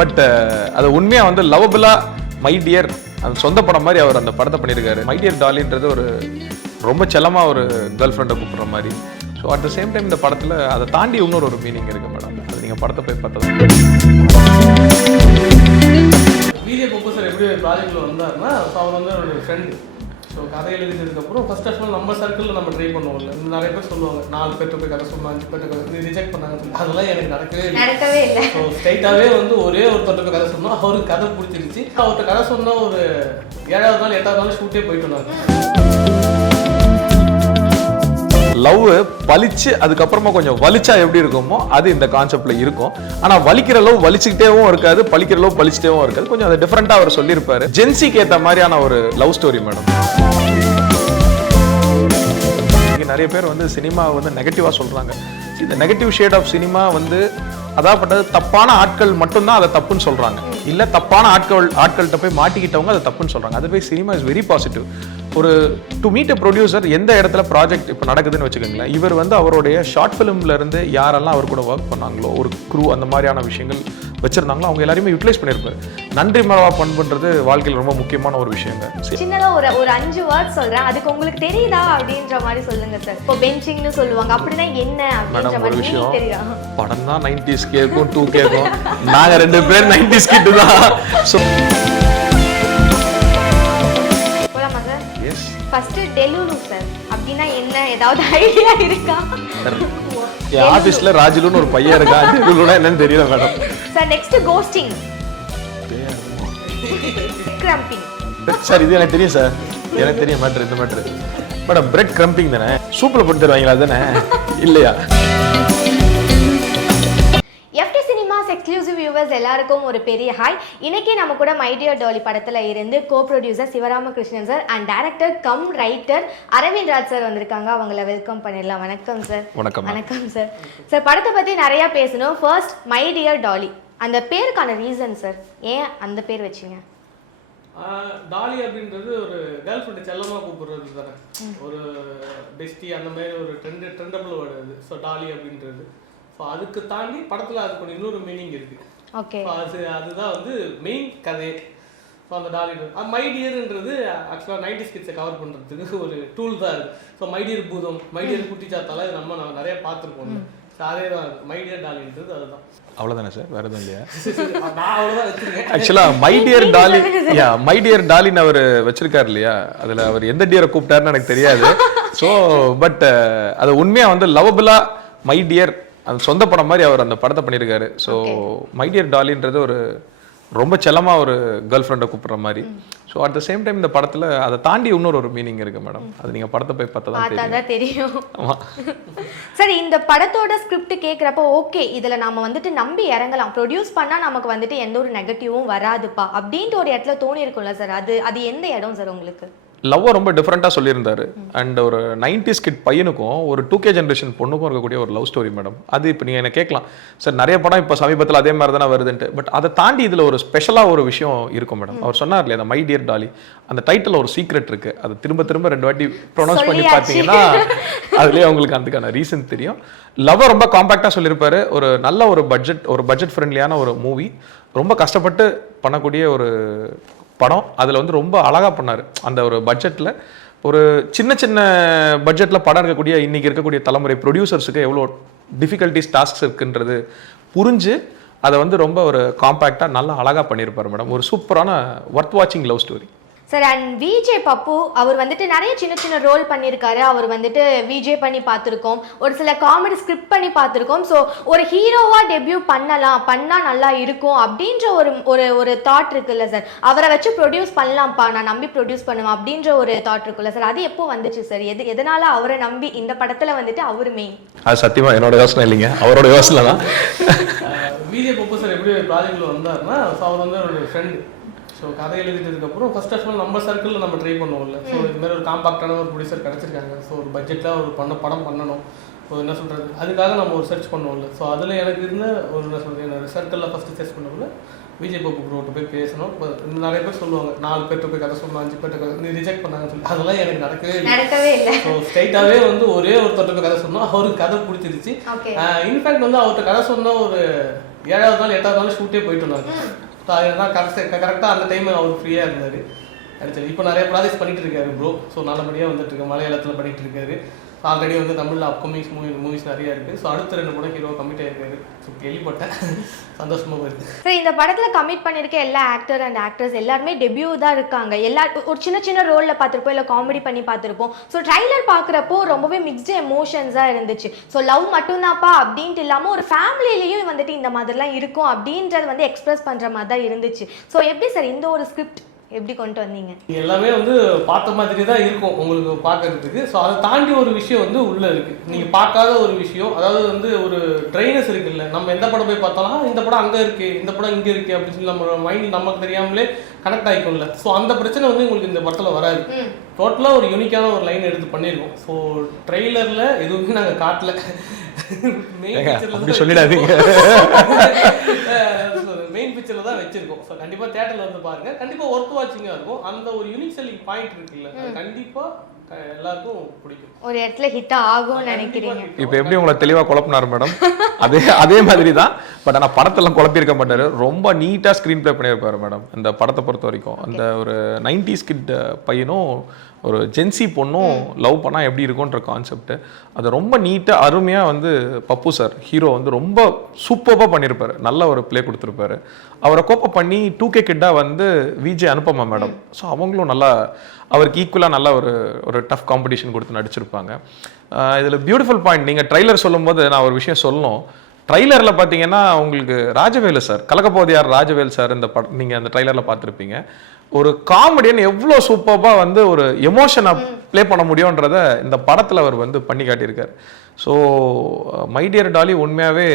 But அது உண்மையா வந்து லவபிளா மை டியர் அந்த சொந்த படம் மாதிரி அவர் அந்த படத்தை பண்ணியிருக்காரு. மை டியர் டாலின்றது ஒரு ரொம்ப செல்லமா ஒரு கேர்ள் ஃப்ரெண்டை கூப்பிடுற மாதிரி. So at the same time இந்த படத்தில் அதை தாண்டி இன்னொரு ஒரு மீனிங் இருக்கு மேடம். அது நீங்கள் படத்தை போய் பார்த்தது. விஜய் பப்பு சார் எப்படி ப்ராஜெக்டில் வந்தாருன்னா அவர் வந்து ஒரு ஃப்ரெண்டு. ஸோ கதை எழுதினதுக்கப்புறம் ஃபர்ஸ்ட் ஆஃப் ஆல் நம்ம சர்க்கிளில் நம்ம ட்ரை பண்ணுவோம்ல. நிறைய பேர் சொல்லுவாங்க 4 பேர்ட்டு போய் கதை சொன்னோம், 5 பேர்ட்டு ரிஜெக்ட் பண்ணாங்க. அதெல்லாம் எனக்கு நடக்கவே இல்லை. ஸோ ஸ்ட்ரைட்டாகவே வந்து ஒரே ஒருத்தர் போய் கதை சொன்னோம். அவருக்கு கதை பிடிச்சிருச்சு. அவர்கிட்ட கதை சொன்னால் ஒரு 7வது நாள் 8வது நாள் ஷூட்டே போயிட்டு வந்தாங்க. லவ் பலிச்சு அதுக்கப்புறமா கொஞ்சம் வலிச்சா எப்படி இருக்குமோ அது இந்த கான்செப்ட்ல இருக்கும். ஆனா வலிக்கிற லவ் வலிச்சுக்கிட்டேவும் இருக்காது, பலிக்கிற லவ் பலிச்சுட்டேவும் இருக்காது. கொஞ்சம் அதை டிஃபரெண்டா அவர் சொல்லியிருப்பாரு. ஜென்சிக்கு ஏற்ற மாதிரியான ஒரு லவ் ஸ்டோரி மேடம். நிறைய பேர் வந்து சினிமா வந்து நெகட்டிவா சொல்றாங்க. இந்த நெகட்டிவ் ஷேட் ஆஃப் சினிமா வந்து அதாவது தப்பான ஆட்கள் மட்டும்தான் அதை தப்புன்னு சொல்றாங்க. இல்ல தப்பான ஆட்கள்கிட்ட போய் மாட்டிக்கிட்டவங்க அதை தப்புன்னு சொல்றாங்க. அது போய் சினிமா இஸ் வெரி பாசிட்டிவ். ஒரு டு மீட் அ ப்ரொடியூசர் எந்த இடத்துல ப்ராஜெக்ட் இப்போ நடக்குதுன்னு வச்சுக்கோங்களேன். இவர் வந்து அவருடைய ஷார்ட் ஃபிலிம்ல இருந்து யாரெல்லாம் அவர் கூட ஒர்க் பண்ணாங்களோ, ஒரு க்ரூ அந்த மாதிரியான விஷயங்கள் வச்சிருந்தாங்களோ அவங்க எல்லாரையுமே யூட்டிலைஸ் பண்ணியிருப்பாரு. நன்றி மறவா பண்புன்றது வாழ்க்கையில் ரொம்ப முக்கியமான ஒரு விஷயங்க. சின்னதா ஒரு 5 வேர்ட் சொல்றேன், அதுக்கு உங்களுக்கு தெரியுதா அப்படின்ற மாதிரி சொல்லுங்க சார். இப்போ பெஞ்சிங்னு சொல்லுவாங்க, அப்படின்னா என்ன அப்படின்ற மாதிரி விஷயம் தெரியுதா? படம் தான் 90s கேக்கும் 2 கேக்கும். நாங்க 2 பேர் 90s கிட் தான். ஸோ போலாமா சார்? எஸ். ஃபர்ஸ்ட் டெலுலு சார் அப்படின்னா என்ன, ஏதாவது ஐடியா இருக்கா? என் ஆபீஸ்ல ராஜுலுன்னு ஒரு பையன் இருக்கா, டெலுலுனா என்னன்னு தெரியல madam. Sir next ghosting. Crumbing. Sir இது எனக்கு தெரியும் சார், எனக்கு தெரியும் மேட்ரு. இந்த மேட்ரு மேடம் பிரெட் கிரம்பிங் தானே, சூப்பில் போட்டு தருவாங்களா தானே இல்லையா? எஃப்டி சினிமாஸ் எக்ஸ்க்ளூசிவ் வியூவர்ஸ் எல்லாருக்கும் ஒரு பெரிய ஹாய். இன்னைக்கு நம்ம கூட மை டியர் டாலி படத்துல இருந்து co producer Sivaramakrishnan sir and director cum writer Aravind Raj sir வந்திருக்காங்க. அவங்கள வெல்கம் பண்ணிடலாம். வணக்கம் சார். வணக்கம் சார். சார் படத்தை பத்தி நிறைய பேசணும். ஃபர்ஸ்ட் மை டியர் டாலி, அந்த பேருக்கான ரீசன் சார், ஏன் அந்த பேர் வச்சீங்க? டாலி அப்படின்றது ஒரு கேர்ள் ஃப்ரெண்டு செல்லமாக கூப்பிடுறது தானே, ஒரு பெஸ்டி அந்த மாதிரி ஒரு ட்ரெண்டபிள் வேர்டு அது. ஸோ டாலி அப்படின்றது. ஸோ அதுக்கு தாண்டி படத்தில் அதுக்கு கொஞ்சம் இன்னொரு மீனிங் இருக்குது. ஓகே. அதுதான் வந்து மெயின் கதையே. ஸோ அந்த டாலி மை டியர்ன்றது ஆக்சுவலாக 90s கிட்ஸை கவர் பண்ணுறதுக்கு ஒரு டூல் தான் இருக்குது. ஸோ மை டியர் பூதம், மை டியர் குட்டிச்சாத்தால நம்ம நிறைய பார்த்துருப்போம். ஸோ அதே தான் மை டியர் டாலின்றது. அதுதான். அவ்வளோதானே சார், வேற எதுவும் இல்லையா? ஆக்சுவலா மை டியர் டாலின்னு அவர் வச்சிருக்காரு இல்லையா, அதுல அவர் எந்த டியரை கூப்பிட்டாருன்னு எனக்கு தெரியாது. ஸோ பட் அது உண்மையா வந்து லவபிளா மை டியர் அந்த சொந்த படம் மாதிரி அவர் அந்த படத்தை பண்ணியிருக்காரு. ஸோ மை டியர் டாலின்றது ஒரு ரொம்ப செல்லமா ஒரு கேர்ள் ஃப்ரெண்டை கூப்பிடுற மாதிரி. So at the same time இந்த படத்தில் அதை தாண்டி இன்னொரு ஒரு மீனிங் இருக்கு மேடம். அது நீங்கள் படத்தை போய் பார்த்தா தெரியும். சரி, இந்த படத்தோட ஸ்கிரிப்ட் கேட்குறப்போ ஓகே இதில் நம்ம வந்துட்டு நம்பி இறங்கலாம், ப்ரொடியூஸ் பண்ணால் நமக்கு வந்துட்டு எந்த ஒரு நெகட்டிவும் வராதுப்பா அப்படின்ட்டு ஒரு இடத்துல தோணி இருக்கும்ல சார், அது எந்த இடம் சார் உங்களுக்கு? லவ்வை ரொம்ப டிஃப்ரெண்ட்டாக சொல்லியிருந்தாரு. அண்ட் ஒரு 90s கிட் பையனுக்கும் ஒரு 2K ஜென்ரேஷன் பொண்ணுக்கும் இருக்கக்கூடிய ஒரு லவ் ஸ்டோரி மேடம். அது இப்போ நீங்கள் என்ன கேட்கலாம் சார், நிறைய படம் இப்போ சமீபத்தில் அதே மாதிரி தானே வருதுன்ட்டு. பட் அதை தாண்டி இதில் ஒரு ஸ்பெஷலாக ஒரு விஷயம் இருக்கும் மேடம். அவர் சொன்னார் இல்லையா, அந்த மை டியர் டாலி அந்த டைட்டில் ஒரு சீக்ரெட் இருக்கு. அது திரும்ப 2 வாட்டி ப்ரொனவுன்ஸ் பண்ணி பார்த்தீங்கன்னா அதுலேயே உங்களுக்கு அதுக்கான ரீசன் தெரியும். லவ்வை ரொம்ப காம்பேக்டாக சொல்லியிருப்பாரு. ஒரு நல்ல ஒரு பட்ஜெட் ஃப்ரெண்ட்லியான ஒரு மூவி, ரொம்ப கஷ்டப்பட்டு பண்ணக்கூடிய ஒரு படம். அதில் வந்து ரொம்ப அழகாக பண்ணார். அந்த ஒரு பட்ஜெட்டில் ஒரு சின்ன பட்ஜெட்டில் படம் இருக்கக்கூடிய இன்றைக்கி இருக்கக்கூடிய தலைமுறை ப்ரொடியூசர்ஸுக்கு எவ்வளோ டிஃபிகல்ட்டிஸ் டாஸ்க்ஸ் இருக்குன்றது புரிஞ்சு அதை வந்து ரொம்ப ஒரு காம்பேக்டாக நல்லா அழகாக பண்ணியிருப்பார் மேடம். ஒரு சூப்பரான ஒர்த் வாட்சிங் love story sir. And Vijay Pappu அவர் வந்துட்டு நிறைய சின்ன ரோல் பண்ணியிருக்காரு. அவர் வந்துட்டு விஜய் பண்ணி பார்த்துருக்கோம், ஒரு சில காமெடி ஸ்கிரிப்ட் பண்ணி பார்த்துருக்கோம். ஸோ ஒரு ஹீரோவாக டெபியூ பண்ணால் நல்லா இருக்கும் அப்படின்ற ஒரு தாட் இருக்குல்ல சார், அவரை வச்சு ப்ரொடியூஸ் பண்ணலாம்ப்பா, நான் நம்பி ப்ரொடியூஸ் பண்ணுவேன் அப்படின்ற ஒரு தாட் இருக்குல்ல சார், அது எப்போ வந்துச்சு சார்? எதனால அவரை நம்பி இந்த படத்தில் வந்துட்டு அவர் மெயின்? அது சத்தியமா என்னோட யோசனை இல்லைங்க, அவரோட யோசனை தான். விஜய் பப்பு சார் எப்படி ப்ராஜெக்டில் வந்தாருன்னா அவர் வந்து ஒரு ஃப்ரெண்டு. ஸோ கதை எழுதிட்டதுக்கப்புறம் ஃபர்ஸ்ட் ஆஃப் ஆல் நம்ம சர்க்கிளில் நம்ம ட்ரை பண்ணுவோம்ல. ஸோ இதுமாதிரி ஒரு காம்பாக்டான ஒரு ப்ரொடியூசர் கிடச்சிருக்காங்க. ஸோ ஒரு பட்ஜெட்டில் ஒரு படம் பண்ணணும். என்ன சொல்கிறது, அதுக்காக நம்ம ஒரு சர்ச் பண்ணுவோம்ல. ஸோ அதில் எனக்கு இருந்த ஒரு என்ன சொல்கிறது, என்னோட சர்க்கிளில் ஃபஸ்ட்டு சர்ச் பண்ணக்குள்ள விஜய் பாபு ப்ரோட்ட போய் பேசணும். இப்போ நிறைய பேர் சொல்லுவாங்க 4 பேர்கிட்ட போய் கதை சொன்னோம், 5 பேர்கிட்ட கதை நீ ரிஜெக்ட் பண்ணாங்கன்னு சொல்லி. அதெல்லாம் எனக்கு நடக்கவே இல்லை. ஸோ ஸ்ட்ரைட்டாகவே வந்து ஒரே ஒருத்தர்கிட்ட போய் கதை சொன்னோம், அவருக்கு கதை பிடிச்சிருச்சு. இன்ஃபேக்ட் வந்து அவர்கிட்ட கதை சொன்ன ஒரு 7வது நாள் 8வது நாள் ஷூட்டே போயிட்டு இருந்தாங்க. ஸோ அதுதான் கரெக்டாக அந்த டைம் அவர் ஃப்ரீயாக இருந்தார். அடுத்தது இப்போ நிறைய ப்ராஜெக்ட்ஸ் பண்ணிட்டு இருக்காரு ப்ரோ. ஸோ நல்லபடியாக வந்துட்டு இருக்கு, மலையாளத்தில் பண்ணிட்டு இருக்காரு. ஆல்ரெடி வந்து தமிழில் அப்கமிங்ஸ் மூவிஸ் நிறையா இருக்குது. ஸோ அடுத்த 2 படம் ஹீரோ கமிட் ஆகிருக்காரு. ஸோ கேள்விப்பட்டேன், சந்தோஷமாக இருக்குது. ஸோ இந்த படத்தில் கமிட் பண்ணியிருக்க எல்லா ஆக்டர் அண்ட் ஆக்ட்ரஸ் எல்லாருமே டெபியூ தான் இருக்காங்க. ஒரு சின்ன சின்ன ரோலில் பார்த்துருப்போம், இல்லை காமெடி பண்ணி பார்த்துருப்போம். ஸோ ட்ரைலர் பார்க்குறப்போ ரொம்பவே மிக்ஸ்டு எமோஷன்ஸாக இருந்துச்சு. ஸோ லவ் மட்டும்தான்ப்பா அப்படின்ட்டு இல்லாமல் ஒரு ஃபேமிலியிலையும் வந்துட்டு இந்த மாதிரிலாம் இருக்கும் அப்படின்றது வந்து எக்ஸ்பிரஸ் பண்ணுற மாதிரி தான் இருந்துச்சு. ஸோ எப்படி சார் இந்த ஒரு ஸ்கிரிப்ட் எப்படி கொண்டு வந்தீங்க? எல்லாமே வந்து பார்த்த மாதிரி தான் இருக்கும் உங்களுக்கு பார்க்கறதுக்கு. ஸோ அதை தாண்டி ஒரு விஷயம் வந்து உள்ளே இருக்குது, நீங்கள் பார்க்காத ஒரு விஷயம். அதாவது வந்து ஒரு ட்ரைனஸ் இருக்குல்ல, நம்ம எந்த படம் போய் பார்த்தாலும் இந்த படம் அங்கே இருக்குது, இந்த படம் இங்கே இருக்குது அப்படின்னு சொல்லி நம்ம மைண்ட் நமக்கு தெரியாமலே கனெக்ட் ஆகிக்கும்ல. ஸோ அந்த பிரச்சனை வந்து உங்களுக்கு இந்த படத்தில் வராது. டோட்டலாக ஒரு யூனிக்கான ஒரு லைன் எடுத்து பண்ணியிருக்கோம். ஸோ ட்ரெய்லரில் எதுவுமே நாங்கள் காட்டல, மெயின் பிக்சரில் தான் வச்சிருக்கோம். ஸோ கண்டிப்பாக தேட்டரில் வந்து பாருங்க, கண்டிப்பாக ஒர்த் வாட்சிங்காக இருக்கும். அந்த ஒரு யூனிக் செல்லிங் பாயிண்ட் இருக்குல்ல, அது கண்டிப்பாக எல்லாருக்கும் பிடிக்கும், ஒரு இடத்துல ஹிட் ஆகும்னு நினைக்கிறீங்க. இப்போ எப்படி உங்களை தெளிவாக குழப்பினார் மேடம், அதே மாதிரி தான். பட் ஆனால் படத்தெல்லாம் குழப்பியிருக்க மாட்டாரு, ரொம்ப நீட்டாக ஸ்க்ரீன் ப்ளே பண்ணியிருப்பாரு மேடம். இந்த படத்தை பொறுத்த வரைக்கும் அந்த ஒரு 90s கிட் பையனும் ஒரு ஜென்சி பொண்ணும் லவ் பண்ணால் எப்படி இருக்கும்ன்ற கான்செப்ட் அது ரொம்ப நீட்டாக அருமையாக வந்து பப்பு சார் ஹீரோ வந்து ரொம்ப சூப்பராக பண்ணியிருப்பாரு. நல்ல ஒரு ப்ளே கொடுத்துருப்பாரு. அவரை கோப்ப பண்ணி 2K கிட்டாக வந்து விஜய் அனுப்பமா மேடம். ஸோ அவங்களும் நல்லா அவருக்கு ஈக்குவலாக நல்லா ஒரு டஃப் காம்படிஷன் கொடுத்து நடிச்சிருப்பாங்க. இதில் பியூட்டிஃபுல் பாயிண்ட், நீங்கள் ட்ரைலர் சொல்லும்போது நான் ஒரு விஷயம் சொல்லணும். ட்ரைலரில் பார்த்தீங்கன்னா உங்களுக்கு ராஜவேலு சார், கலக்கப்போதியார் ராஜவேல் சார் இந்த படம் நீங்கள் அந்த ட்ரைலரில் பார்த்துருப்பீங்க. ஒரு காமெடியன் எவ்வளோ சூப்பராக வந்து ஒரு எமோஷனை ப்ளே பண்ண முடியுன்றத இந்த படத்தில் அவர் வந்து பண்ணி காட்டியிருக்காரு. ஸோ மை டியர் டாலி உண்மையாகவே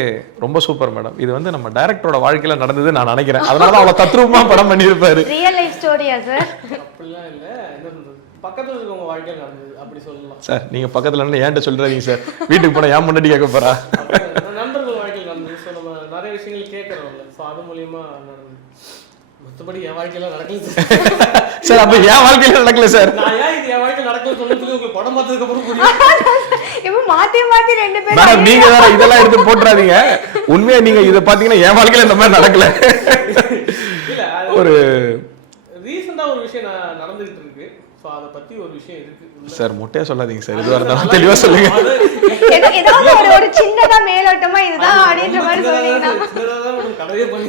ரொம்ப சூப்பர் மேடம். இது வந்து நம்ம டைரக்டரோட வாழ்க்கையில் நடந்தது நான் நினைக்கிறேன். அதனால தான் அவ்வளோ தத்ரூபமாக படம் பண்ணியிருப்பாரு. ரியல் லைஃப் ஸ்டோரியா சார்? அப்படிலாம் இல்லை, என்ன சொல்றது, பக்கத்தில் இருக்கவங்க வாழ்க்கையில் நடந்தது அப்படி சொல்லலாம் சார். நீங்கள் பக்கத்தில் ஏன்ட்ட சொல்கிறாதீங்க சார், வீட்டுக்கு போனால் ஏன் முன்னாடி கேட்க போகிறா? நண்பர்கள் வாழ்க்கையில் நடந்தது. ஸோ நம்ம நிறைய விஷயங்கள் கேட்குறோம்ல, ஸோ அது மூலியமா நடந்தது. மற்றபடி என் வாழ்க்கையில நடக்கல சார். அப்ப என் வாழ்க்கையில நடக்கல சார். நான் ஏன் இது என் வாழ்க்கையில நடக்கல சொன்னது உங்களுக்கு படம் பார்த்ததுக்கு அப்புறம் புரியும். இப்போ மாத்தி ரெண்டு பேரும் மேடம் நீங்க வேற இதெல்லாம் எடுத்து போட்றாதீங்க. உண்மையா நீங்க இத பாத்தீங்கன்னா என் வாழ்க்கையில இந்த மாதிரி நடக்கல. இல்ல ஒரு ரீசன்ட்டா ஒரு விஷயம் நடந்துட்டு இருக்கு. சோ அத பத்தி ஒரு விஷயம் இருக்கு சார். மொட்டையா சொல்லாதீங்க சார், இதுவா இருந்தாலும் தெளிவா சொல்லுங்க. ஏதாவது ஒரு சின்னதா மேலோட்டமா இதுதான் அப்படின்ற மாதிரி சொன்னீங்கன்னா சின்னதா ஒரு கதையே பண்ணி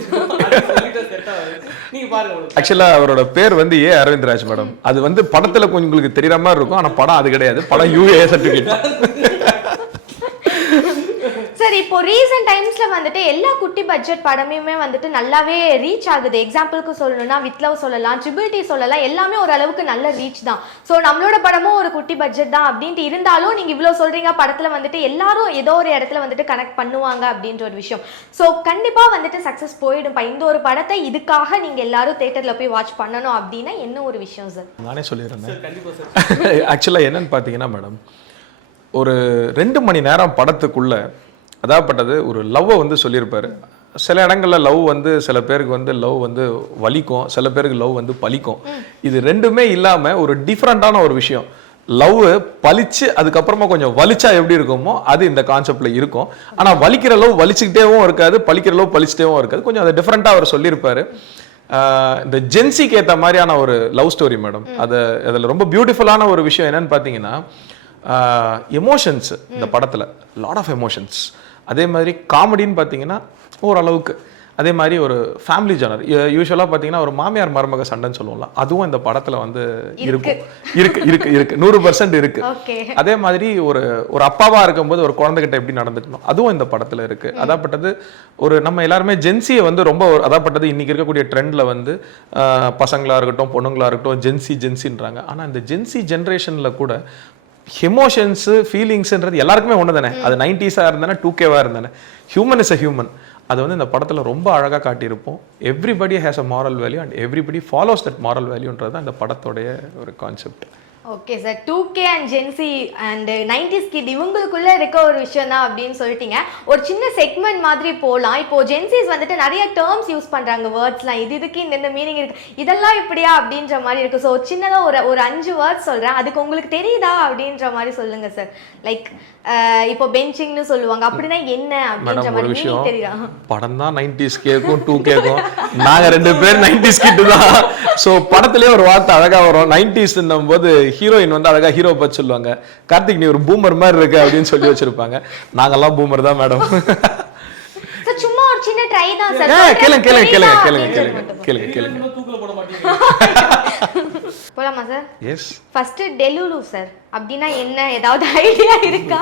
சொல்லிட்டு செட் ஆகுது. நீங்க பாருங்க. ஆக்சுவலா அவரோட பேர் வந்து ஏ அரவிந்த் ராஜ் மேடம். அது வந்து படத்துல கொஞ்சம் உங்களுக்கு தெரியற மாதிரி இருக்கும், ஆனா படம் அது கிடையாது. படம் UA சர்டிபிகேட். சார் இப்போ ரீசன்ட் டைம்ஸ்ல வந்துட்டு எல்லா குட்டி பட்ஜெட் படமுமே வந்துட்டு நல்லாவே ரீச் ஆகுது. எக்ஸாம்பிளுக்கு சொல்லணும்னா வித் லவ் சொல்லலாம், ட்ரிபிள் சொல்லலாம், எல்லாமே ஒரு அளவுக்கு நல்ல ரீச் தான். ஸோ நம்மளோட படமும் ஒரு குட்டி பட்ஜெட் தான் அப்படின்ட்டு இருந்தாலும் நீங்க இவ்வளோ சொல்றீங்க, படத்துல வந்துட்டு எல்லாரும் ஏதோ ஒரு இடத்துல வந்துட்டு கனெக்ட் பண்ணுவாங்க அப்படின்ற ஒரு விஷயம். ஸோ கண்டிப்பா வந்துட்டு சக்சஸ் போயிடும். இந்த ஒரு படத்தை இதுக்காக நீங்க எல்லாரும் தியேட்டர்ல போய் வாட்ச் பண்ணணும் அப்படின்னா என்ன ஒரு விஷயம் சார்? நானே சொல்லிடுறேன். கண்டிப்பா சார். ஆக்சுவலா என்னன்னு பாத்தீங்கன்னா மேடம், ஒரு 2 மணி நேரம் படத்துக்குள்ள அதாகப்பட்டது ஒரு லவ்வை வந்து சொல்லியிருப்பாரு. சில இடங்கள்ல லவ் வந்து சில பேருக்கு வந்து லவ் வந்து வலிக்கும், சில பேருக்கு லவ் வந்து பலிக்கும். இது ரெண்டுமே இல்லாம ஒரு டிஃப்ரெண்டான ஒரு விஷயம். லவ் பலிச்சு அதுக்கப்புறமா கொஞ்சம் வலிச்சா எப்படி இருக்குமோ அது இந்த கான்செப்ட்ல இருக்கும். ஆனா வலிக்கிற லவ் வலிச்சுக்கிட்டேவும் இருக்காது, பலிக்கிற லவ் பலிச்சுட்டேவும் இருக்காது. கொஞ்சம் அதை டிஃப்ரெண்டா அவர் சொல்லியிருப்பாரு. இந்த ஜென்சிக்கு ஏற்ற மாதிரியான ஒரு லவ் ஸ்டோரி மேடம். அதில் ரொம்ப பியூட்டிஃபுல்லான ஒரு விஷயம் என்னன்னு பார்த்தீங்கன்னா எமோஷன்ஸ் இந்த படத்தில், லாட் ஆஃப் எமோஷன்ஸ். அதே மாதிரி காமெடின்னு பார்த்தீங்கன்னா ஓரளவுக்கு, அதே மாதிரி ஒரு ஃபேமிலி ஜானர். யூஸ்வலாக பார்த்தீங்கன்னா ஒரு மாமியார் மருமக சண்டைன்னு சொல்லுவோம்ல, அதுவும் இந்த படத்தில் வந்து இருக்கும். இருக்கு 100% இருக்கு. அதே மாதிரி ஒரு அப்பாவா இருக்கும்போது ஒரு குழந்தைகிட்ட எப்படி நடந்துக்கணும் அதுவும் இந்த படத்தில் இருக்கு. அதாப்பட்டது ஒரு நம்ம எல்லாருமே ஜென்சியை வந்து ரொம்ப அதாப்பட்டது இன்னைக்கு இருக்கக்கூடிய ட்ரெண்ட்ல வந்து பசங்களா இருக்கட்டும் பொண்ணுங்களா இருக்கட்டும் ஜென்சின்றாங்க. ஆனால் இந்த ஜென்சி ஜென்ரேஷன்ல கூட எமோஷன்ஸ் ஃபீலிங்ஸ்ன்றது எல்லாருக்குமே ஒன்று தானே. அது 90s இருந்தானே 2K இருந்தானே. Human is a human. அது வந்து இந்த படத்தில் ரொம்ப அழகாக காட்டியிருப்போம். Everybody has a moral value and everybody follows that moral வேல்யூன்றது தான் இந்த படத்தோடைய ஒரு concept. Okay sir 2K and gen Z and 90s kid இவங்களுக்குள்ள இருக்க ஒரு விஷயம் தான் அப்படின்னு சொல்லிட்டீங்க. ஒரு சின்ன செக்மெண்ட் மாதிரி போகலாம். இப்போ ஜென்சிஸ் வந்துட்டு நிறைய டேர்ம்ஸ் யூஸ் பண்றாங்க, வேர்ட்ஸ்லாம் இதுக்கு இந்த மீனிங் இருக்கு, இதெல்லாம் இப்படியா அப்படின்ற மாதிரி இருக்கு. ஸோ சின்னதாக ஒரு 5 வேர்ட்ஸ் சொல்றேன், அதுக்கு உங்களுக்கு தெரியுதா அப்படின்ற மாதிரி சொல்லுங்க சார். லைக் இப்போ பெஞ்சிங்னு சொல்லுவாங்க, அப்படின்னா என்ன அப்படின்ற மாதிரி மீனிங் தெரியுதா? படம் தான் 90s கேக்கும் 2Kக்கும், நாங்க 2 பேர் 90s கிட் தான். ஸோ படத்திலேயே ஒரு வார்த்தை அழகா வரும், 90s போது ஹீரோயின் வந்து அழகா ஹீரோ பத்தி சொல்லுவாங்க, கார்த்திக் நீ ஒரு பூமர் மாதிரி இருக்கு அப்படின்னு சொல்லி வச்சிருப்பாங்க. நாங்கெல்லாம் பூமர் தான் மேடம். சும்மா ஒரு சின்ன ட்ரை தான் சார். கேளுங்க தூக்கல போட மாட்டீங்க. போலாமா சார்? எஸ். ஃபர்ஸ்ட் டெலுலு சார் அப்படின்னா என்ன, ஏதாவது ஐடியா இருக்கா?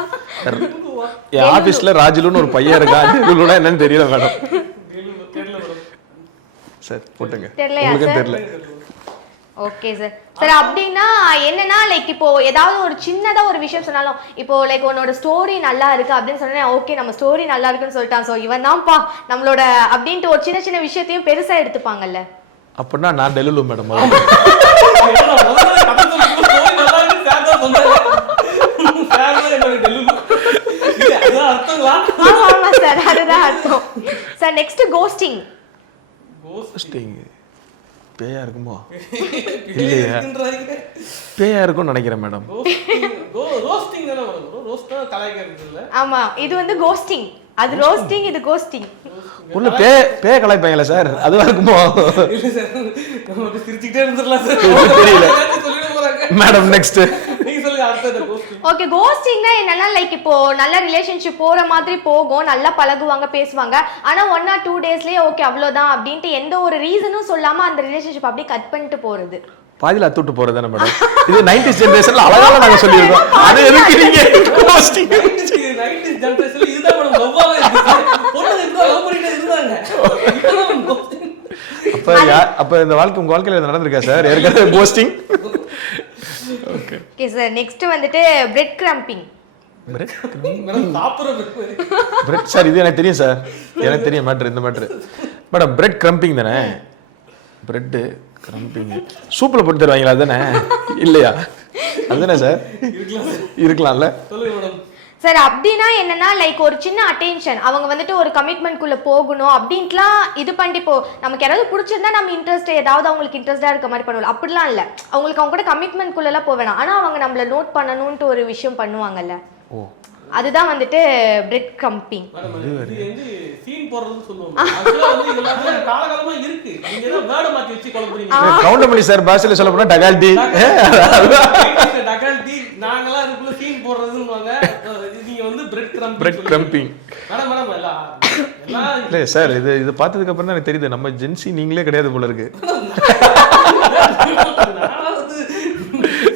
என் ஆபீஸ்ல ராஜுலுன்னு ஒரு பையன் இருக்கான், டெலுலுனா என்னன்னு தெரியல மேடம். தெரியல மேடம். சார் போட்டுங்க. தெரியலையா உங்களுக்கு சார்? தெரியல. Okay sir. சார் அப்படின்னா என்னன்னா லைக் இப்போ ஏதாவது ஒரு சின்னதா ஒரு விஷயம் சொன்னாலும், இப்போ லைக் உன்னோட ஸ்டோரி நல்லா இருக்கு அப்படின்னு சொன்னா ஓகே நம்ம ஸ்டோரி நல்லா இருக்குன்னு சொல்லிட்டான், ஸோ இவன் தான்ப்பா நம்மளோட அப்படின்ட்டு ஒரு சின்ன சின்ன விஷயத்தையும் பெருசா எடுத்துப்பாங்கல்ல. அப்படின்னா நான் டெலுலு மேடம். ஆமா சார், அதுதான் அர்த்தம் சார். Next ghosting. கோஸ்டிங் பேயா இருக்குமோ? இல்லையா, பேயா இருக்கும்னு நினைக்கிறேன் மேடம். ஆமா, இது வந்து கோஸ்டிங், அது ரோஸ்டிங், இது கோஸ்டிங். உள்ள பேய கலாய்ப்பாங்களா சார், அதுவா இருக்குமோ? தெரியல மேடம். நெக்ஸ்ட் ஓகே, கோஸ்டிங்னா என்னன்னா லைக் இப்போ நல்ல ரிலேஷன்ஷிப் போற மாதிரி போகும், நல்லா பழகுவாங்க பேசுவாங்க, ஆனா 1 or 2 டேஸ்லயே ஓகே அவ்வளவுதான் அப்படின்ட்டு எந்த ஒரு ரீசனும் சொல்லாம அந்த ரிலேஷன்ஷிப் அப்படியே கட் பண்ணிட்டு போறது, பாதியில அத்துட்டு போறது தானே மேடம். இது 90s ஜெனரேஷன்ல அழகால நாங்க சொல்லியிருக்கோம். அது எதுக்கு நீங்க கோஸ்டிங்? 90s ஜெனரேஷன்ல இதுதான் மேடம் லவ்வாவே இருக்கு. பொண்ணுங்க இப்ப லவ் பண்ணிட்டே இருந்தாங்க. இப்பதான் கோஸ்டிங். அப்ப இந்த வாழ்க்கை உங்க வாழ்க்கையில நடந்திருக்கா சார் ஏற்கனவே ghosting? Okay okay sir. Next வந்துட்டு பிரெட் கிரம்பிங். மேடம் சாப்பிடுறது பிரெட் சார், இது எனக்கு தெரியும் சார், எனக்கு தெரியும் மேட்டர், இந்த மேட்டர் மேடம். பிரெட் கிரம்பிங் தானே? பிரெட் கிரம்பிங் சூப்ல போட்டு தருவாங்களா அதுதானே? இல்லையா, அதுதானே சார்? இருக்கலாம்ல. சொல்லுங்க மேடம். சார் அப்படின்னா என்னன்னா லைக் ஒரு சின்ன அட்டென்ஷன், அவங்க வந்துட்டு ஒரு கமிட்மெண்ட்குள்ள போகணும் அப்படின்ட்டுலாம் இது பண்ணி இப்போ நமக்கு யாராவது பிடிச்சிருந்தா நம்ம இன்ட்ரெஸ்ட் ஏதாவது அவங்களுக்கு இன்ட்ரெஸ்டா இருக்க மாதிரி பண்ணுவோம், அப்படிலாம் இல்லை. அவங்களுக்கு அவங்க கூட கமிட்மெண்ட்குள்ளெல்லாம் போக வேணாம், ஆனால் அவங்க நம்மள நோட் பண்ணணும்ட்டு ஒரு விஷயம் பண்ணுவாங்கல்ல, அதுதான் வந்துட்டு பிரெட் கிரம்பிங். இது வந்து சீன் போடுறதுன்னு சொல்லுவாங்க. அதுல வந்து இதெல்லாம் காலகாலமா இருக்கு. நீங்க ஏதோ வேர்ட் மாத்தி வச்சு குழப்பறீங்க. கவுண்டமணி சார் பாஷையில சொல்ல போனா டகால்டி. டகால்டி நாங்கலாம் அதுக்குள்ள சீன் போடுறதுன்னுவாங்க. நீங்க வந்து பிரெட் கிரம்பிங். மேடம் எல்லாம் இல்ல சார், இது பார்த்ததுக்கு அப்புறம் தான் எனக்கு தெரியுது நம்ம ஜென்சி நீங்களே கிடையாது போல இருக்கு.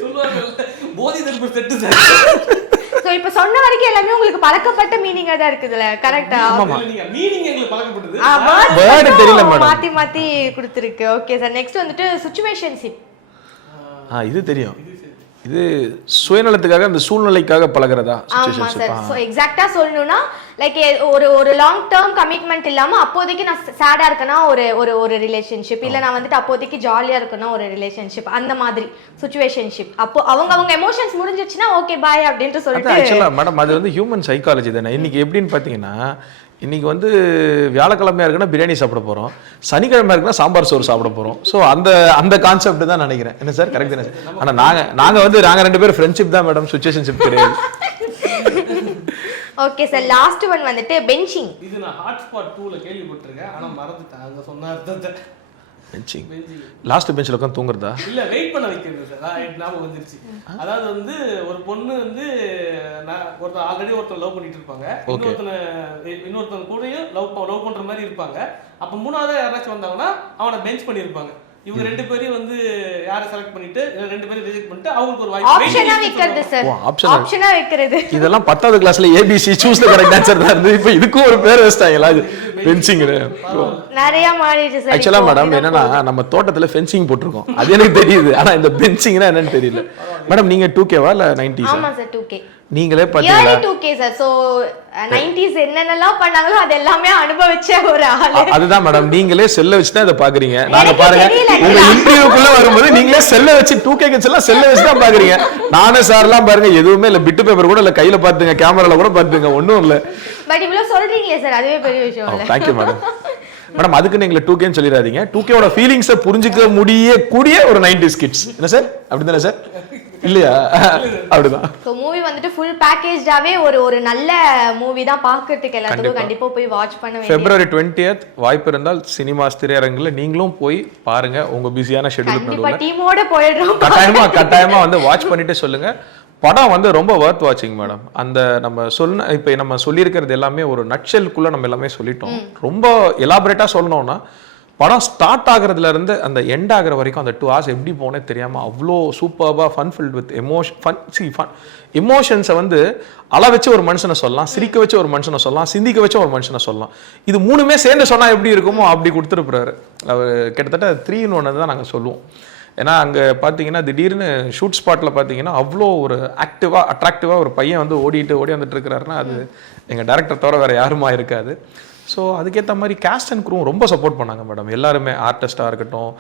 சொல்லுவாங்க போதி தர்பர் செட்டு சார். சோ இப்போ சொன்ன வரைக்கும் எல்லாமே உங்களுக்கு பழக்கப்பட்ட மீனிங்கா தான் இருக்குதுல, கரெக்ட்டா? நீங்க மீனிங் உங்களுக்கு பழக்கப்பட்டது. வேர்ட் தெரியல மேடம், மாத்தி மாத்தி கொடுத்திருக்கு. Okay sir. நெக்ஸ்ட் வந்துட்டு சிச்சுவேஷன்ஷிப். இது தெரியும். இது சுயநலத்துக்காக அந்த சூழ்நிலைக்காக பழகிறதா? ஆமா சார். சோ எக்ஸாக்ட்டா சொல்லணும்னா லைக் ஒரு லாங் டேர்ம் கமிட்மெண்ட் இல்லாம அப்போதைக்கு நான் சேடா இருக்கேனா ஒரு ரிலேஷன்ஷிப், இல்ல நான் வந்துட்டு அப்போதைக்கு ஜாலியா இருக்கேனா ஒரு ரிலேஷன்ஷிப், அந்த மாதிரி சிச்சுவேஷன்ஷிப். அப்போ அவங்க எமோஷன்ஸ் முடிஞ்சிருச்சுனா ஓகே பாய் அப்படினு சொல்லிட்டு. ஆக்சுவலா மேடம் அது வந்து ஹியூமன் சைக்காலஜி தானே. இன்னைக்கு எப்படின்னு பாத்தீங்கன்னா, இன்னைக்கு வந்து வியாழக்கிழமையா இருக்குன்னா பிரியாணி சாப்பிட போறோம், சனிக்கிழமை இருக்குன்னா சாம்பார் சோறு சாப்பிட போறோம். ஸோ அந்த கான்செப்ட் தான் நினைக்கிறேன். என்ன சார், கரெக்ட் தானே? ஆனா நாங்க வந்து 2 பேரும் ஃப்ரெண்ட்ஷிப் தான் மேடம், சிச்சுவேஷன்ஷிப் கிடையாது. Okay sir. லாஸ்ட் ஒன் வந்துட்டு பெஞ்சிங். இது நான் ஹாட்ஸ்பாட் 2ல கேள்விப்பட்டிருக்கேன், ஆனா மறந்துட்டேன். அங்க சொன்ன அர்த்தத்தை. பெஞ்சிங் லாஸ்ட் பெஞ்சில் உட்காந்து தூங்குறதா? இல்ல வெயிட் பண்ண வைக்கிறது சார். ஞாபகம் வந்துருச்சு. அதாவது வந்து ஒரு பொண்ணு வந்து ஒருத்தர் ஆல்ரெடி ஒருத்தர் லவ் பண்ணிட்டு இருப்பாங்க, இன்னொருத்தன் கூடயும் லவ் பண்ற மாதிரி இருப்பாங்க. அப்ப 3ஆவது யாராச்சும் வந்தாங்கன்னா அவனை பெஞ்ச் பண்ணிருப்பாங்க. இவங்க 2 பேரையும் வந்து யாரை செலக்ட் பண்ணிட்டு 2 பேரையும் ரிஜெக்ட் பண்ணிட்டு அவங்களுக்கு ஒரு வாய்ப்பு ஆப்ஷனா வைக்கிறது சார். ஆப்ஷனா வைக்கிறது. இதெல்லாம் 10th கிளாஸ்ல ABC choose the correct answer தான் இருந்தது. இப்போ இதுக்கு ஒரு பேர் வச்சிட்டாங்களா? இது ஃபென்சிங் நிறைய மாறிடுச்சு சார். ஆக்சுவலா மேடம் என்னன்னா நம்ம தோட்டத்துல ஃபென்சிங் போட்டுருக்கோம், அது எனக்கு தெரியுது. ஆனா இந்த பென்சிங்னா என்னன்னு தெரியல. மேடம் நீங்க 2K வா இல்ல 90s? ஆமா சார் 2K. நீங்களே ஏர்லி பாத்தீங்களா 2K சார். சோ 90s என்னென்னலாம் பண்ணாங்களோ அது எல்லாமே அனுபவிச்ச ஒரு ஆளு. அதுதான் மேடம், நீங்களே செல்ல வச்சு தான் இதை பாக்குறீங்க. நாங்க எனக்கு பாருங்க தெரியல. உங்க இன்டர்வியூக்குள்ள வரும்போது நீங்களே செல்ல வச்சு 2K கிட்ஸ் எல்லாம் செல்ல வச்சு தான் பாக்குறீங்க. நானும் சார்லாம் பாருங்க எதுவுமே இல்ல, பிட்டு பேப்பர் கூட இல்ல, கையில பாத்துங்க, கேமரால கூட பாத்துங்க, ஒண்ணும் இல்ல. பட் இவ்வளவு சொல்றீங்களே சார், அதுவே பெரிய விஷயம் இல்ல. Thank you madam. மேடம் அதுக்கு நீங்க 2Kன்னு சொல்லிடாதீங்க. 2Kோட ஃபீலிங்ஸை புரிஞ்சுக்க முடியக்கூடிய ஒரு 90s கிட்ஸ் என்ன சார், அப்படிதானே சார்? இல்லையா? அப்படிதான். சோ மூவி வந்துட்டு ஃபுல் பேக்கேஜ்டாவே ஒரு நல்ல மூவி தான், பார்க்கிறதுக்கு எல்லாத்துக்கும் கண்டிப்பா போய் வாட்ச் பண்ண வேண்டிய. February 20th வாய்ப்பு இருந்தால் சினிமாஸ் திரையரங்குல நீங்களும் போய் பாருங்க. உங்க பிஸியான ஷெட்யூலுக்கு கண்டிப்பா நடுவுல டீமோட போயிடுறோம். கட்டாயமா வந்து வாட்ச் பண்ணிட்டு சொல்லுங்க. படம் வந்து ரொம்ப வர்த் வாட்சிங் மேடம். அந்த இப்போ நம்ம சொல்லியிருக்கிறது எல்லாமே ஒரு நட்ஷெல்குள்ள நம்ம எல்லாமே சொல்லிட்டோம். ரொம்ப எலாபரேட்டா சொல்லணும்னா படம் ஸ்டார்ட் ஆகுறதுல இருந்து அந்த எண்ட் ஆகுற வரைக்கும் அந்த 2 hours எப்படி போனே தெரியாம அவ்வளோ சூப்பர்பா ஃபன் ஃபில்ட் வித் எமோஷன்ஸை வந்து அள வச்சு ஒரு மனுஷனை சொல்லலாம், சிரிக்க வச்சு ஒரு மனுஷனை சொல்லலாம், சிந்திக்க வச்சு ஒரு மனுஷனை சொல்லலாம். இது மூணுமே சேர்ந்து சொன்னா எப்படி இருக்குமோ அப்படி கொடுத்துருப்பாரு அவர். கிட்டத்தட்ட 3 in 1 தான் நாங்கள் சொல்லுவோம். ஏன்னா அங்கே பார்த்தீங்கன்னா திடீர்னு ஷூட் ஸ்பாட்டில் பார்த்தீங்கன்னா அவ்வளோ ஒரு அட்ராக்டிவாக ஒரு பையன் வந்து ஓடி வந்துட்டு இருக்கிறாருன்னா அது எங்கள் டேரக்டர் தவிர வேறு யாருமா இருக்காது. ஸோ அதுக்கேற்ற மாதிரி கேஸ்ட் அண்ட் க்ரூ ரொம்ப சப்போர்ட் பண்ணாங்க மேடம். எல்லாருமே ஆர்டிஸ்டாக இருக்கட்டும்,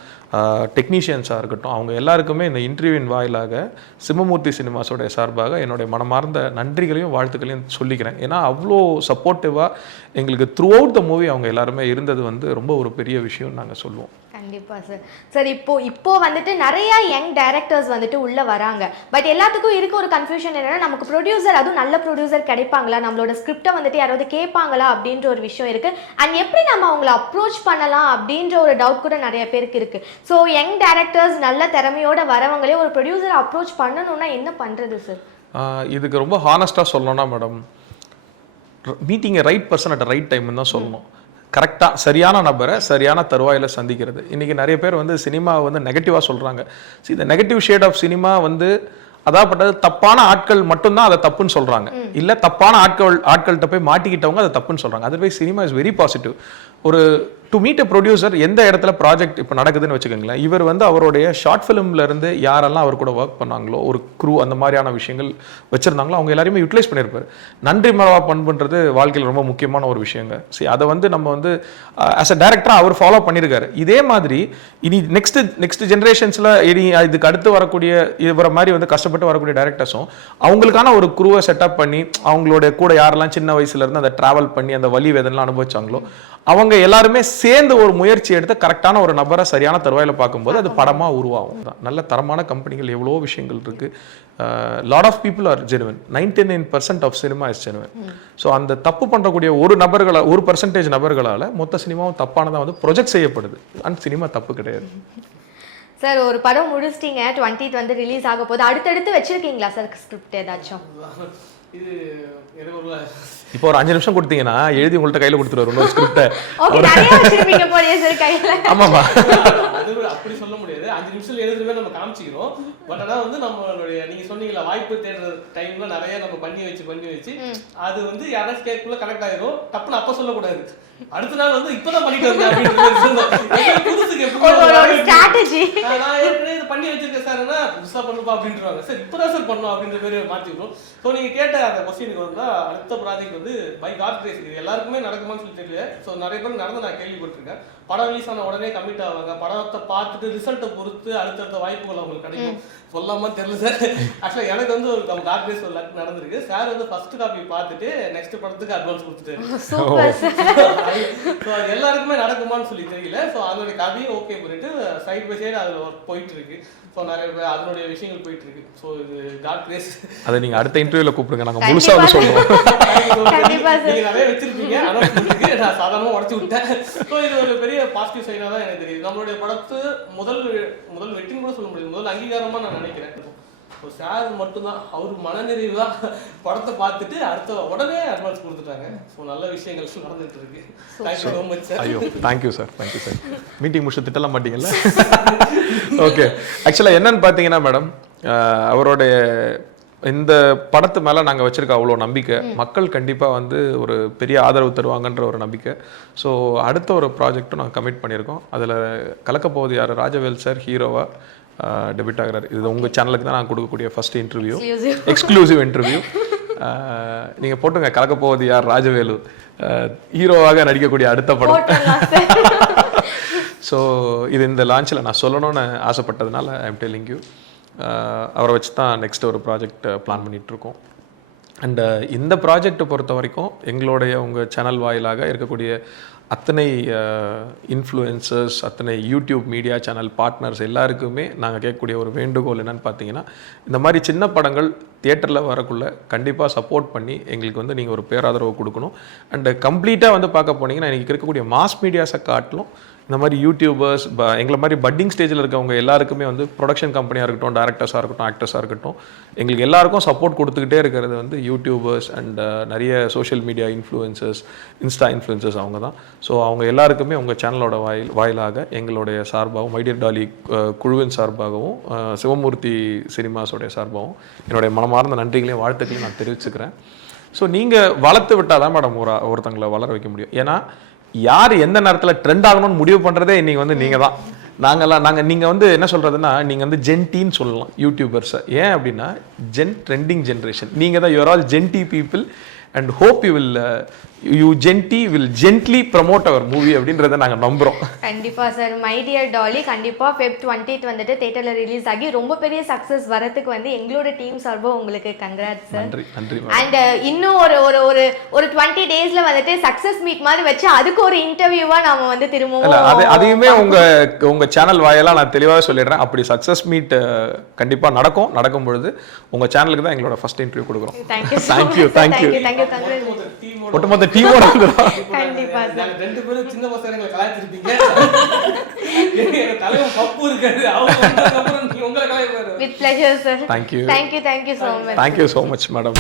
டெக்னீஷியன்ஸாக இருக்கட்டும், அவங்க எல்லாருக்குமே இந்த இன்டர்வியூவின் வாயிலாக சிம்மமூர்த்தி சினிமாஸோடைய சார்பாக என்னுடைய மனமார்ந்த நன்றிகளையும் வாழ்த்துக்களையும் சொல்லிக்கிறேன். ஏன்னா அவ்வளோ சப்போர்ட்டிவாக எங்களுக்கு த்ரூ அவுட் த மூவி அவங்க எல்லாருமே இருந்தது வந்து ரொம்ப ஒரு பெரிய விஷயம்னு நாங்கள் சொல்லுவோம். கண்டிப்பா சார். சார் இப்போ வந்துட்டு நிறைய யங் டைரக்டர்ஸ் வந்துட்டு உள்ள வராங்க. பட் எல்லாத்துக்கும் இருக்க ஒரு கன்ஃபியூஷன் என்னன்னா, நமக்கு ப்ரொடியூசர், அதுவும் நல்ல ப்ரொடியூசர் கிடைப்பாங்களா, நம்மளோட ஸ்கிரிப்டை வந்துட்டு யாராவது கேட்பாங்களா அப்படின்ற ஒரு விஷயம் இருக்கு. அண்ட் எப்படி நம்ம அவங்கள அப்ரோச் பண்ணலாம் அப்படின்ற ஒரு டவுட் கூட நிறைய பேருக்கு இருக்கு. ஸோ யங் டைரக்டர்ஸ் நல்ல திறமையோட வரவங்களே ஒரு ப்ரொடியூசரை அப்ரோச் பண்ணணும்னா என்ன பண்றது சார்? இதுக்கு ரொம்ப ஹானஸ்டாக சொல்லணும்னா madam, meeting right person at right டைம்னு தான் சொல்லணும். கரெக்டாக சரியான நபரை சரியான தருவாயில் சந்திக்கிறது. இன்றைக்கி நிறைய பேர் வந்து சினிமாவை வந்து நெகட்டிவாக சொல்கிறாங்க. இந்த நெகட்டிவ் ஷேட் ஆஃப் சினிமா வந்து அதாப்பட்டது தப்பான ஆட்கள் மட்டும்தான் அதை தப்புன்னு சொல்கிறாங்க. இல்லை தப்பான ஆட்கள்கிட்ட போய் மாட்டிக்கிட்டவங்க அதை தப்புன்னு சொல்கிறாங்க. Otherwise cinema is very positive. ஒரு டு மீட் அ ப்ரொடியூசர் எந்த இடத்துல ப்ராஜெக்ட் இப்போ நடக்குதுன்னு வச்சுக்கோங்களேன், இவர் வந்து அவருடைய ஷார்ட் ஃபிலிம்ல இருந்து யாரெல்லாம் அவர் கூட ஒர்க் பண்ணாங்களோ, ஒரு க்ரூ அந்த மாதிரியான விஷயங்கள் வச்சிருந்தாங்களோ அவங்க எல்லாரையுமே யூட்டிலைஸ் பண்ணியிருப்பார். நன்றி மறவா பண்புன்றது வாழ்க்கையில் ரொம்ப முக்கியமான ஒரு விஷயங்க. சரி, அதை வந்து நம்ம வந்து ஆஸ் அ டைரக்டராக அவர் ஃபாலோ பண்ணியிருக்காரு. இதே மாதிரி இனி நெக்ஸ்ட் ஜென்ரேஷன்ஸில் இனி இதுக்கு அடுத்து வரக்கூடிய இவரை மாதிரி வந்து கஷ்டப்பட்டு வரக்கூடிய டைரக்டர்ஸும் அவங்களுக்கான ஒரு குரூவை செட்டப் பண்ணி அவங்களுடைய கூட யாரெல்லாம் சின்ன வயசுல இருந்து அதை டிராவல் பண்ணி அந்த வலி வேதனைலாம் அனுபவிச்சாங்களோ அவங்க எல்லாருமே சேர்ந்து ஒரு முயற்சி எடுத்து கரெக்டான ஒரு நபரை சரியான தருவாயில் பார்க்கும்போது அது படமா உருவாகும். தான் நல்ல தரமான கம்பெனிகள் எவ்வளோ விஷயங்கள் இருக்கு. Lot of people are genuine. 99% of cinema is genuine. So அந்த தப்பு பண்றக்கூடிய ஒரு % நபர்களால் மொத்த சினிமாவும் தப்பானதாக வந்து ப்ரொஜெக்ட் செய்யப்படுது. அண்ட் சினிமா தப்பு கிடையாது. சார் ஒரு படம் முடிச்சிட்டீங்க, 20th வந்து ரிலீஸ் ஆக போகுது. அடுத்தடுத்து வச்சிருக்கீங்களா சார் ஸ்கிரிப்ட் ஏதாச்சும்? இது இப்போ ஒரு 5 நிமிஷம் கொடுத்தீங்கன்னா எழுதி உங்கள்ட்ட கையில கொடுத்துருவாரு ஒரு ஸ்கிரிப்ட. ஓகே, நிறைய வச்சிருப்பீங்க போலயே சார் கையில. ஆமாமா, அது அப்படி சொல்ல முடியாது. 5 நிமிஷத்துல எழுதுறவே நம்ம காமிச்சிக்கிறோம். பட் ஆனா வந்து நம்மளுடைய நீங்க சொன்னீங்கல வாய்ப்பு தேடுற டைம்ல நிறைய நம்ம பண்ணி வச்சு அது வந்து யாராச்சும் கேட்குள்ள கனெக்ட் ஆயிரும். தப்புன்னு அப்ப சொல்லக்கூடாது. அடுத்த நாள் வந்து இப்பதான் பண்ணிட்டு வந்தேன் அப்படின்னு புதுசுக்கு ஸ்ட்ராட்டஜி நான் ஏற்கனவே இது பண்ணி வச்சிருக்கேன் சார்னா புதுசா பண்ணுப்பா அப்படின்றாங்க. சார் இப்பதான் சார் பண்ணோம் அப்படின்ற மாதிரி மாற்றி விடும். ஸோ நீங்க கேட்ட அந்த கொஸ்டினுக்கு வந்தா அடுத்த ப்ராஜெக்ட் வந்து பை காட் கிரேஸ். இது எல்லாருக்குமே நடக்குமான்னு சொல்லி தெரியல. ஸோ நிறைய பேர் நடந்து நான் கேள்விப்பட்டிருக்கேன். படம் ரிலீஸ் ஆன உடனே கமிட் ஆவாங்க. படத்தை பார்த்துட்டு ரிசல்ட்டை பொறுத்து அடுத்தடுத்த வாய்ப்புகள் அவங்களுக்கு கிடைக்கும். சொல்லாம தெரியல சார். ஆக்சுவலாக எனக்கு வந்து ஒரு காட் கிரேஸ் ஒரு லக் நடந்திருக்கு. சார் வந்து ஃபர்ஸ்ட் காப்பி பார்த்துட்டு நெக்ஸ்ட் படத்துக்கு அட்வான்ஸ் கொடுத்துட்டாரு. அது எல்லாருக்குமே நடக்குமான்னு சொல்லி தெரியல. ஸோ அதனுடைய கதையும் ஓகே பண்ணிட்டு சைட் பை சைடு அதில் ஒர்க் போயிட்டு இருக்கு. ஸோ நிறைய அதனுடைய விஷயங்கள் போயிட்டு இருக்கு. ஸோ இது காட் கிரேஸ். அதை நீங்க அடுத்த இன்டர்வியூல கூப்பிடுங்க, நாங்க முழுசா வந்து சொல்றோம். நீங்க நிறைய வச்சிருப்பீங்க, ஆனால் நான் சாதாரணமா உடச்சு விட்டேன். ஸோ இது ஒரு பெரிய பாசிட்டிவ் சைனா தான் எனக்கு தெரியுது. நம்மளுடைய படத்து முதல் வெற்றின்னு கூட சொல்ல முடியாது, முதல் அங்கீகாரமா நான் நினைக்கிறேன். சார் மட்டும்தான் அவர் மனநிறைவா படத்தை பார்த்துட்டு அடுத்த உடனே அட்வான்ஸ் கொடுத்துட்டாங்க. ஸோ நல்ல விஷயங்கள் நடந்துட்டு இருக்கு. Thank you so much sir. ஐயோ தேங்க்யூ சார். மீட்டிங் முடிச்சு திட்டலாம் மாட்டீங்கல்ல? ஓகே, ஆக்சுவலாக என்னன்னு பார்த்தீங்கன்னா மேடம், அவருடைய இந்த படத்து மேலே நாங்கள் வச்சிருக்க அவ்வளோ நம்பிக்கை, மக்கள் கண்டிப்பாக வந்து ஒரு பெரிய ஆதரவு தருவாங்கன்ற ஒரு நம்பிக்கை. ஸோ அடுத்த ஒரு ப்ராஜெக்டும் நாங்கள் கமிட் பண்ணியிருக்கோம். அதில் கலக்க போவது யார், ராஜவேல் சார் ஹீரோவா டெபியூட் ஆகிறார். இது உங்கள் சேனலுக்கு தான் நான் கொடுக்கக்கூடிய ஃபர்ஸ்ட் இன்டர்வியூ, எக்ஸ்க்ளூசிவ் இன்டர்வியூ. நீங்கள் போட்டுங்க கலக்க போவது யார் ராஜவேலு ஹீரோவாக நடிக்கக்கூடிய அடுத்த படம். ஸோ இது இந்த லான்ச்சில் நான் சொல்லணும்னு ஆசைப்பட்டதுனால ஐம் டெல்லிங் யூ. அவரை வச்சு தான் நெக்ஸ்ட் ஒரு ப்ராஜெக்ட் பிளான் பண்ணிகிட்ருக்கோம். அண்டு இந்த ப்ராஜெக்டை பொறுத்த வரைக்கும் எங்களுடைய உங்கள் சேனல் வாயிலாக இருக்கக்கூடிய அத்தனை இன்ஃப்ளூயன்சர்ஸ், அத்தனை யூடியூப் மீடியா சேனல் பார்ட்னர்ஸ் எல்லாருக்குமே நாங்கள் கேட்கக்கூடிய ஒரு வேண்டுகோள் என்னென்னு பார்த்தீங்கன்னா, இந்த மாதிரி சின்ன படங்கள் தியேட்டரில் வரக்குள்ளே கண்டிப்பாக சப்போர்ட் பண்ணி எங்களுக்கு வந்து நீங்கள் ஒரு பேராதரவு கொடுக்கணும். அண்டு கம்ப்ளீட்டாக வந்து பார்க்க போனீங்கன்னா இன்றைக்கி இருக்கக்கூடிய மாஸ் மீடியாஸை காட்டிலும் இந்த மாதிரி யூடியூபர்ஸ் எங்களை மாதிரி பட்டிங் ஸ்டேஜில் இருக்கவங்க எல்லாருக்குமே வந்து ப்ரொடக்ஷன் கம்பெனியாக இருக்கட்டும், டேரக்டர்ஸாக இருக்கட்டும், ஆக்டர்ஸாக இருக்கட்டும், எங்களுக்கு எல்லாருக்கும் சப்போர்ட் கொடுத்துக்கிட்டே இருக்கிறது வந்து யூடியூபர்ஸ் அண்ட் நிறைய social media influencers, Insta influencers அவங்க தான். ஸோ அவங்க எல்லாருக்குமே உங்கள் சேனலோட வாயிலாக எங்களுடைய சார்பாகவும், மைடியர் டாலி குழுவின் சார்பாகவும், சிவமூர்த்தி சினிமாஸோடைய சார்பாகவும் என்னுடைய மனமார்ந்த நன்றிகளையும் வாழ்த்துக்களையும் நான் தெரிவிச்சுக்கிறேன். ஸோ நீங்கள் வளர்த்து விட்டால் தான் மேடம் ஒருத்தங்களை வளர வைக்க முடியும். ஏன்னா யார் எந்த நேரத்தில் ட்ரெண்ட் ஆகணும்னு முடிவு பண்ணுறதே இன்றைக்கி வந்து நீங்கள் தான். நீங்கள் வந்து என்ன சொல்கிறதுன்னா, நீங்கள் வந்து ஜென்டின்னு சொல்லலாம் யூடியூபர்ஸை. ஏன் அப்படின்னா ட்ரெண்டிங் ஜென்ரேஷன் நீங்கள் தான். You're all gentle people and hope you will gently promote our movie அப்படின்றத நாங்கள் நம்புகிறோம். கண்டிப்பாக சார். மை டியர் டாலி கண்டிப்பாக Feb 20th வந்துட்டு தேட்டரில் ரிலீஸ் ஆகி ரொம்ப பெரிய சக்ஸஸ் வரதுக்கு வந்து எங்களோட டீம் சார்பாக உங்களுக்கு கங்க்ராட்ஸ் சார். நன்றி. அண்ட் இன்னும் ஒரு 20 daysல வந்துட்டு சக்ஸஸ் மீட் மாதிரி வச்சு அதுக்கு ஒரு இன்டர்வியூவாக நாம வந்து திரும்பவும் அதையுமே உங்கள் சேனல் வாயெல்லாம் நான் தெளிவாக சொல்லிடுறேன். அப்படி சக்ஸஸ் மீட் கண்டிப்பாக நடக்கும் பொழுது உங்கள் சேனலுக்கு தான் எங்களோட ஃபர்ஸ்ட் இன்டர்வியூ கொடுக்குறோம். தேங்க்யூ. ஒட்டுமொத்த டீமோட கண்டிப்பா சார். ரெண்டு பேரும் சின்ன பசங்க கலாய்ச்சிருப்பீங்க. தலைவன் பப்பு இருக்காரு, அவங்க உங்களை கலாய்ப்பாரு. With pleasure sir. Thank you. Thank you so much. Thank you so much madam.